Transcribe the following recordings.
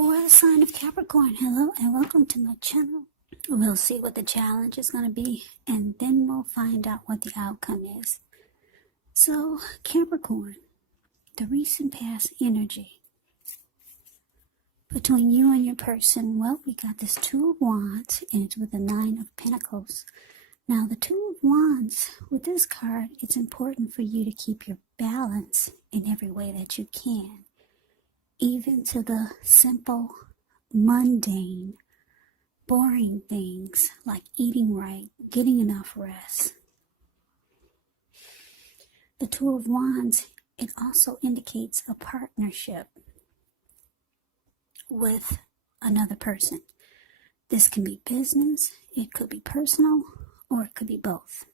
For the sign of Capricorn, hello and welcome to my channel. We'll see what the challenge is going to be, and then we'll find out what the outcome is. So, Capricorn, the recent past energy between you and your person. Well, we got this Two of Wands, and it's with the Nine of Pentacles. Now, the Two of Wands, with this card, it's important for you to keep your balance in every way that you can. Even to the simple, mundane, boring things like eating right, getting enough rest. The Two of Wands, it also indicates a partnership with another person. This can be business, it could be personal, or it could be both.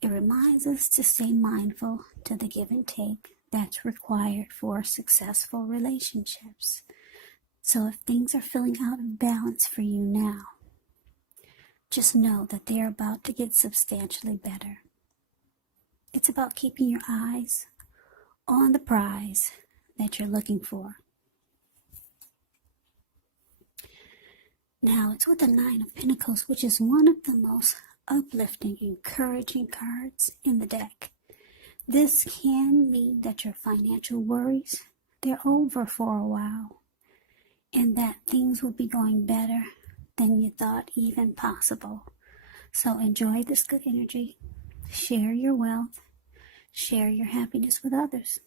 It reminds us to stay mindful to the give and take that's required for successful relationships. So if things are feeling out of balance for you now, just know that they're about to get substantially better. It's about keeping your eyes on the prize that you're looking for. Now, it's with the Nine of Pentacles, which is one of the most uplifting, encouraging cards in the deck. This can mean that your financial worries, they're over for a while, and that things will be going better than you thought even possible. So enjoy this good energy, share your wealth, share your happiness with others.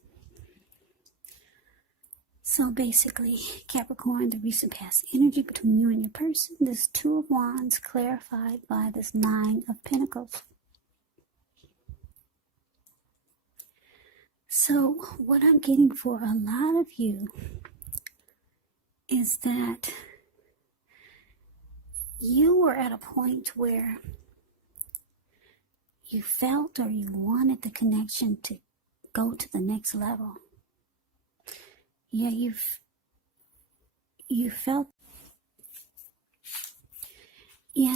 So basically, Capricorn, the recent past energy between you and your person, this Two of Wands clarified by this Nine of Pentacles. So what I'm getting for a lot of you is that you were at a point where you felt or you wanted the connection to go to the next level. Yeah, you felt,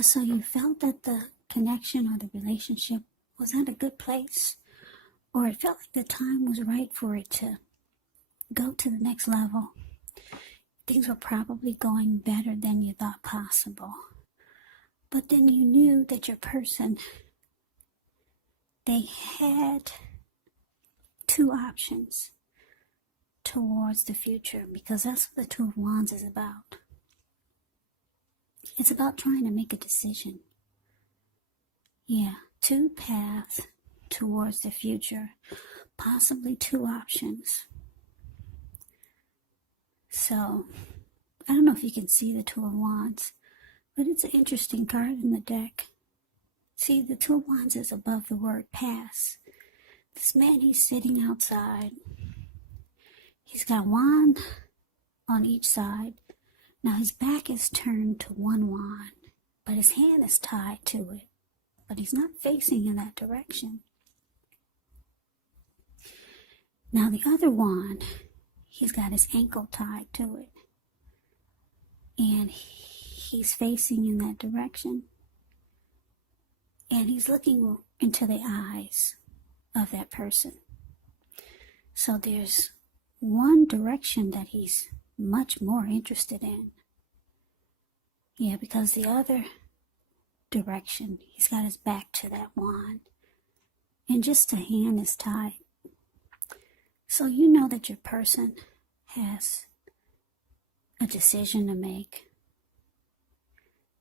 so you felt that the connection or the relationship was at a good place, or it felt like the time was right for it to go to the next level. Things were probably going better than you thought possible. But then you knew that your person, they had two options towards the future, because that's what the Two of Wands is about. It's about trying to make a decision. Yeah, two paths towards the future, possibly two options. So, I don't know if you can see the Two of Wands, but it's an interesting card in the deck. See, the Two of Wands is above the word pass. This man, he's sitting outside. He's got wand on each side. Now his back is turned to one wand, but his hand is tied to it. But he's not facing in that direction. Now the other wand, he's got his ankle tied to it. And he's facing in that direction. And he's looking into the eyes of that person. So there's one direction that he's much more interested in. Yeah, because the other direction, he's got his back to that wand. And just the hand is tied. So you know that your person has a decision to make.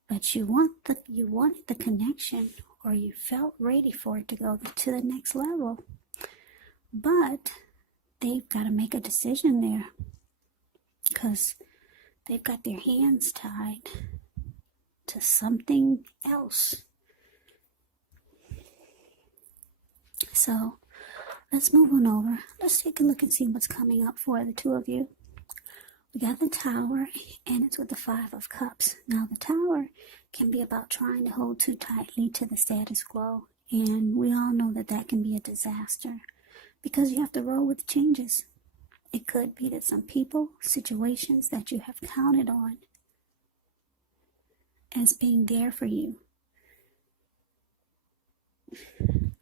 But you wanted the connection, or you felt ready for it to go to the next level. But they've got to make a decision there, because they've got their hands tied to something else. So let's move on over. Let's take a look and see what's coming up for the two of you. We got the Tower, and it's with the Five of Cups. Now the Tower can be about trying to hold too tightly to the status quo, and we all know that that can be a disaster, because you have to roll with changes. It could be that some people, situations that you have counted on as being there for you,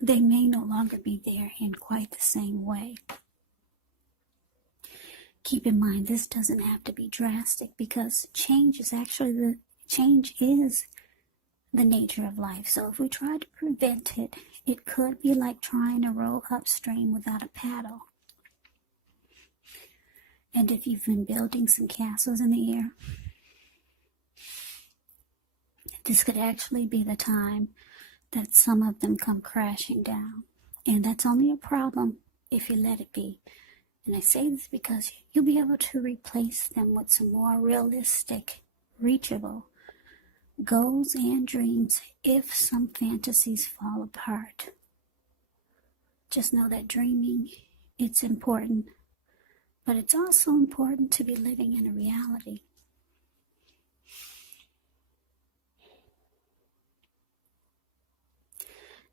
they may no longer be there in quite the same way. Keep in mind, this doesn't have to be drastic, because change is the nature of life. So if we try to prevent it, it could be like trying to row upstream without a paddle. And if you've been building some castles in the air, this could actually be the time that some of them come crashing down. And that's only a problem if you let it be. And I say this because you'll be able to replace them with some more realistic, reachable goals and dreams if some fantasies fall apart. Just know that dreaming, it's important, but it's also important to be living in a reality.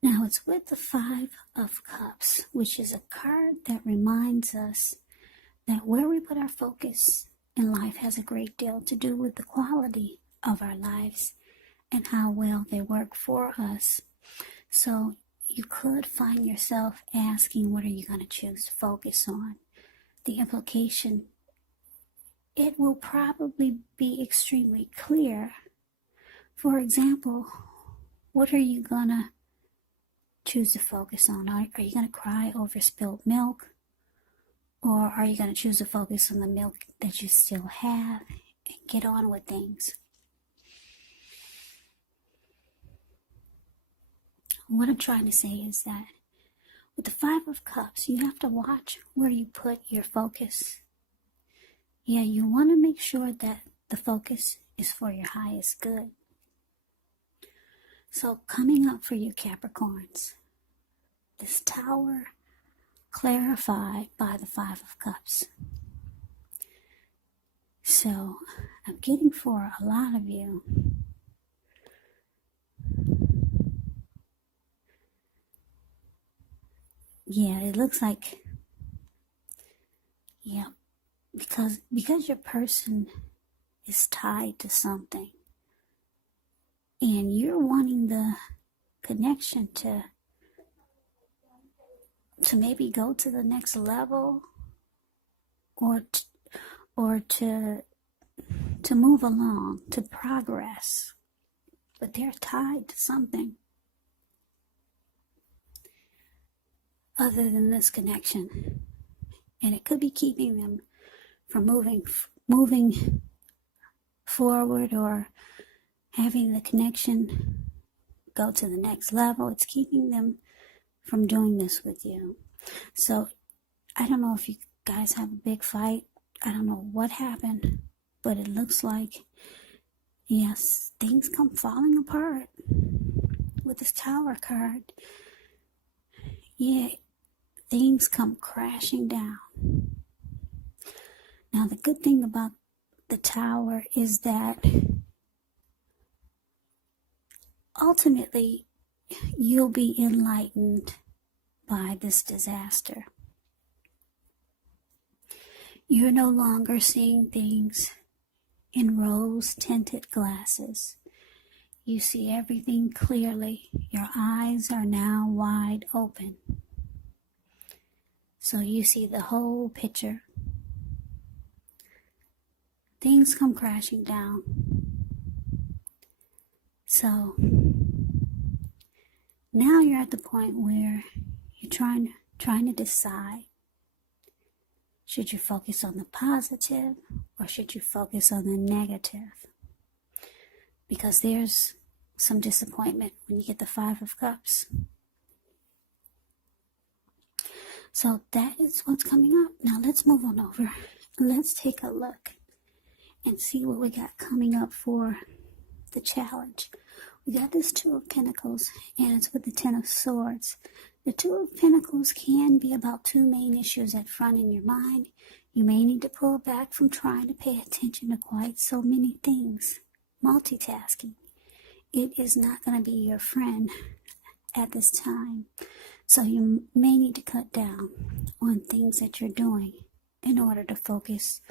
Now it's with the Five of Cups, which is a card that reminds us that where we put our focus in life has a great deal to do with the quality of our lives and how well they work for us. So you could find yourself asking, what are you going to choose to focus on? The implication, it will probably be extremely clear. For example, what are you going to choose to focus on? Are you going to cry over spilled milk? Or are you going to choose to focus on the milk that you still have and get on with things? What I'm trying to say is that with the Five of Cups, you have to watch where you put your focus. Yeah, you want to make sure that the focus is for your highest good. So coming up for you Capricorns, this Tower clarified by the Five of Cups. So I'm getting for a lot of you, yeah, it looks like, yeah, because your person is tied to something and you're wanting the connection to maybe go to the next level or to move along, to progress, but they're tied to something other than this connection, and it could be keeping them from moving forward or having the connection go to the next level. It's keeping them from doing this with you. So I don't know if you guys have a big fight. I don't know what happened, but it looks like, yes, things come falling apart with this Tower card. Yeah, things come crashing down. Now the good thing about the Tower is that ultimately you'll be enlightened by this disaster. You're no longer seeing things in rose-tinted glasses. You see everything clearly. Your eyes are now wide open. So you see the whole picture. Things come crashing down. So now you're at the point where you're trying to decide, should you focus on the positive or should you focus on the negative? Because there's some disappointment when you get the Five of Cups. So that is what's coming up. Now let's move on over. Let's take a look and see what we got coming up for the challenge. We got this Two of Pentacles, and it's with the Ten of Swords. The Two of Pentacles can be about two main issues at front in your mind. You may need to pull back from trying to pay attention to quite so many things. Multitasking. It is not going to be your friend at this time. So you may need to cut down on things that you're doing in order to focus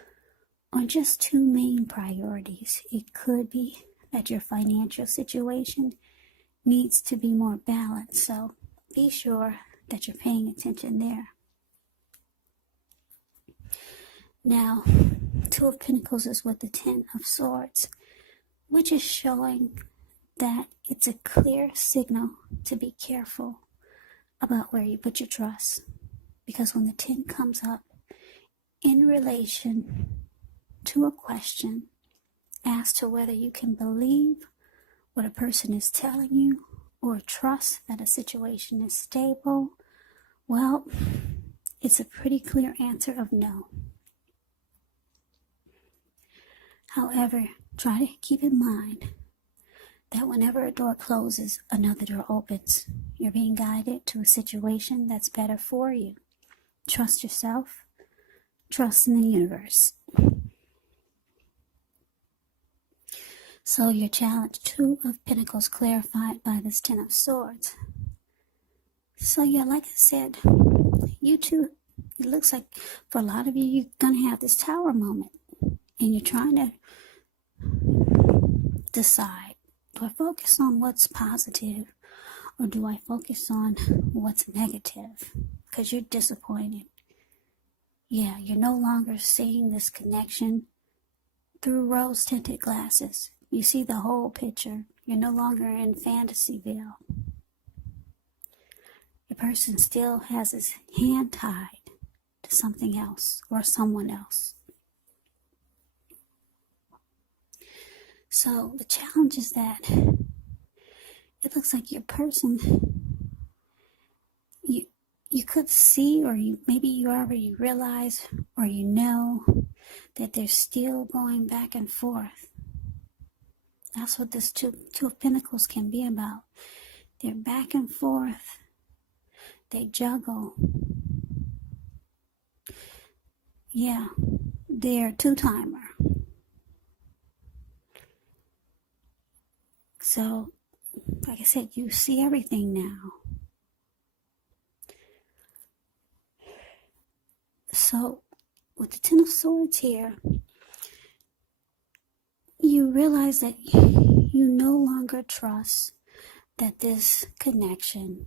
on just two main priorities. It could be that your financial situation needs to be more balanced, so be sure that you're paying attention there. Now, Two of Pentacles is with the Ten of Swords, which is showing that it's a clear signal to be careful about where you put your trust. Because when the 10 comes up in relation to a question as to whether you can believe what a person is telling you or trust that a situation is stable, well, it's a pretty clear answer of no. However, try to keep in mind that whenever a door closes, another door opens. You're being guided to a situation that's better for you. Trust yourself. Trust in the universe. So your challenge, Two of Pentacles, clarified by this Ten of Swords. So yeah, like I said, you two, it looks like for a lot of you, you're going to have this tower moment. And you're trying to decide, do I focus on what's positive or do I focus on what's negative? Because you're disappointed. Yeah, you're no longer seeing this connection through rose-tinted glasses. You see the whole picture. You're no longer in Fantasyville. Your person still has his hand tied to something else or someone else. So the challenge is that it looks like your person, you could see, or maybe you already realize, or you know that they're still going back and forth. That's what this two of Pentacles can be about. They're back and forth. They juggle. Yeah, they're a two-timer. So, like I said, you see everything now. So, with the Ten of Swords here, you realize that you no longer trust that this connection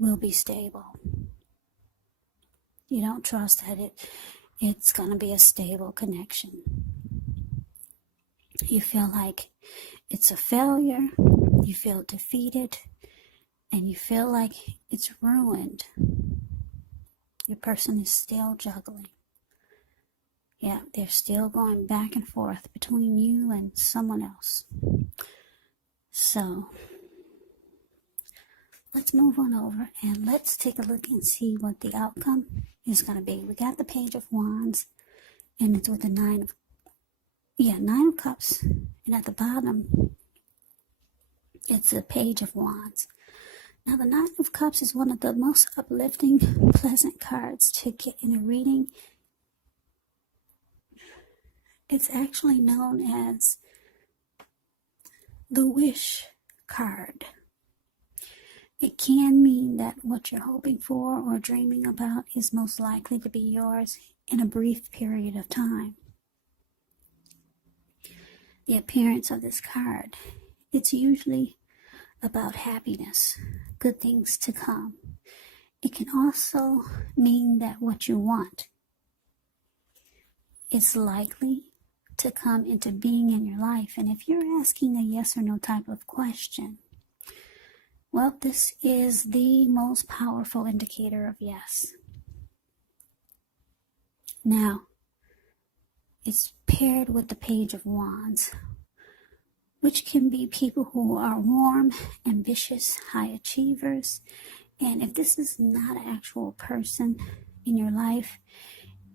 will be stable. You don't trust that it's going to be a stable connection. You feel like it's a failure, you feel defeated, and you feel like it's ruined. Your person is still juggling. Yeah, they're still going back and forth between you and someone else. So, let's move on over and let's take a look and see what the outcome is going to be. We got the Page of Wands, and it's with the Nine of Cups, and at the bottom, it's the Page of Wands. Now, the Nine of Cups is one of the most uplifting, pleasant cards to get in a reading. It's actually known as the Wish card. It can mean that what you're hoping for or dreaming about is most likely to be yours in a brief period of time. The appearance of this card, it's usually about happiness, good things to come. It can also mean that what you want is likely to come into being in your life. And if you're asking a yes or no type of question, well, this is the most powerful indicator of yes. Now, it's paired with the Page of Wands, which can be people who are warm, ambitious, high achievers. And if this is not an actual person in your life,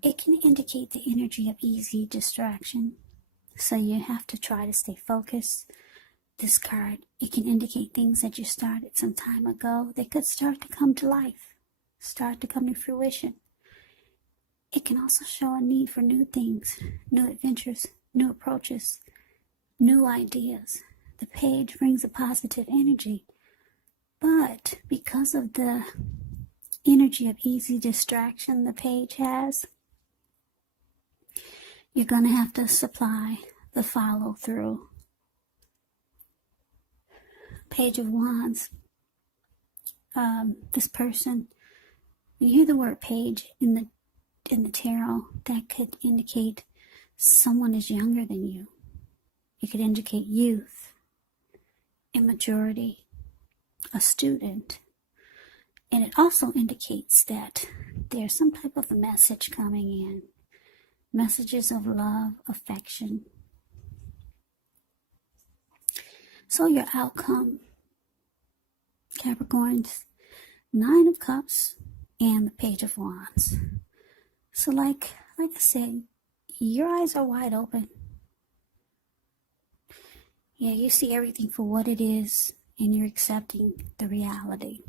it can indicate the energy of easy distraction. So you have to try to stay focused. This card, it can indicate things that you started some time ago. They could start to come to life, start to come to fruition. It can also show a need for new things, new adventures, new approaches, new ideas. The page brings a positive energy, but because of the energy of easy distraction the page has, you're going to have to supply the follow through. Page of Wands, this person, you hear the word page in the in the tarot, that could indicate someone is younger than you. It could indicate youth, immaturity, a student. And it also indicates that there's some type of a message coming in. Messages of love, affection. So your outcome, Capricorns, 9 of Cups and the Page of Wands. So like I said, your eyes are wide open. Yeah, you see everything for what it is, and you're accepting the reality.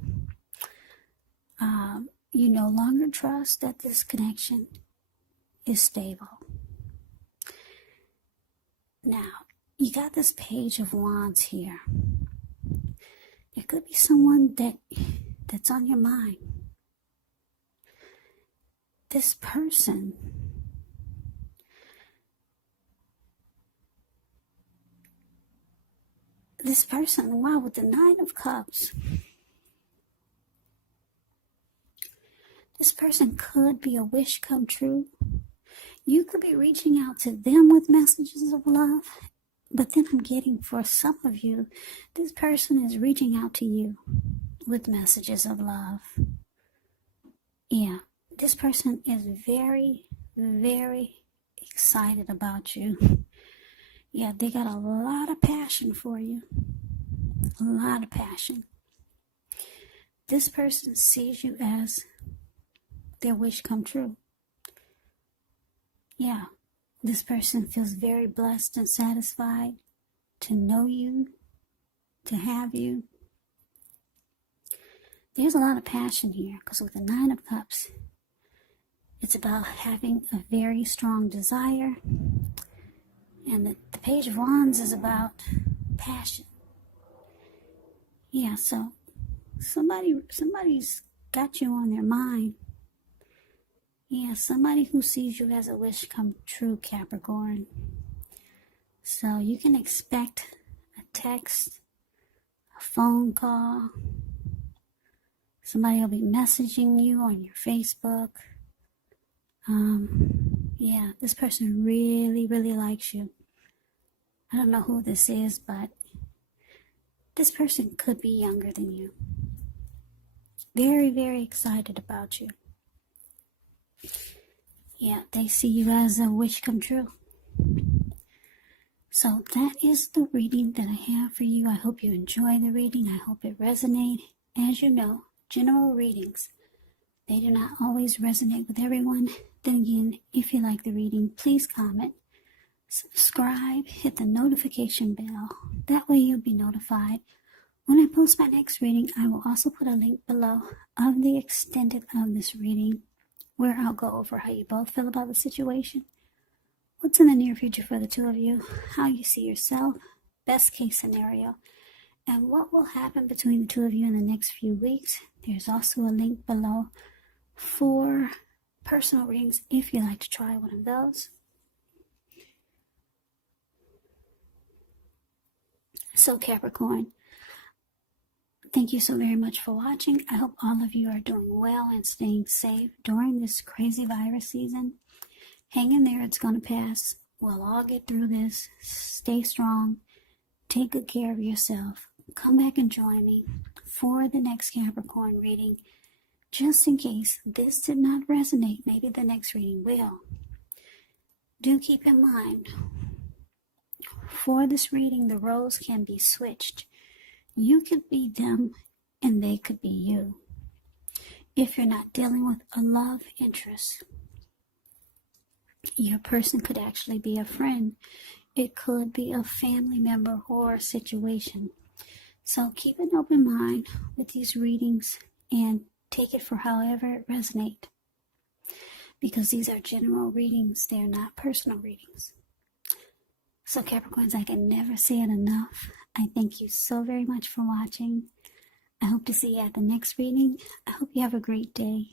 You no longer trust that this connection is stable. Now, you got this Page of Wands here. There could be someone that's on your mind. This person wow, with the 9 of Cups, this person could be a wish come true. You could be reaching out to them with messages of love, but then I'm getting, for some of you, this person is reaching out to you with messages of love. Yeah, this person is very, very excited about you. Yeah, they got a lot of passion for you. A lot of passion. This person sees you as their wish come true. Yeah, this person feels very blessed and satisfied to know you, to have you. There's a lot of passion here, because with the 9 of Cups, it's about having a very strong desire. And the Page of Wands is about passion. Yeah, so somebody's got you on their mind. Yeah, somebody who sees you as a wish come true, Capricorn. So you can expect a text, a phone call. Somebody will be messaging you on your Facebook. Yeah, this person really, really likes you. I don't know who this is, but this person could be younger than you. Very, very excited about you. Yeah, they see you as a wish come true. So that is the reading that I have for you. I hope you enjoy the reading. I hope it resonates. As you know, general readings, they do not always resonate with everyone. Then again, if you like the reading, please comment, subscribe, hit the notification bell. That way you'll be notified when I post my next reading. I will also put a link below of the extended of this reading, where I'll go over how you both feel about the situation, what's in the near future for the two of you, how you see yourself, best case scenario, and what will happen between the two of you in the next few weeks. There's also a link below for personal readings if you'd like to try one of those. So Capricorn, thank you so very much for watching. I hope all of you are doing well and staying safe during this crazy virus season. Hang in there, it's going to pass. We'll all get through this. Stay strong. Take good care of yourself. Come back and join me for the next Capricorn reading. Just in case this did not resonate, maybe the next reading will. Do keep in mind, for this reading, the roles can be switched. You could be them and they could be you. If you're not dealing with a love interest, your person could actually be a friend. It could be a family member or a situation. So keep an open mind with these readings and take it for however it resonates. Because these are general readings, they're not personal readings. So Capricorns, I can never say it enough. I thank you so very much for watching. I hope to see you at the next reading. I hope you have a great day.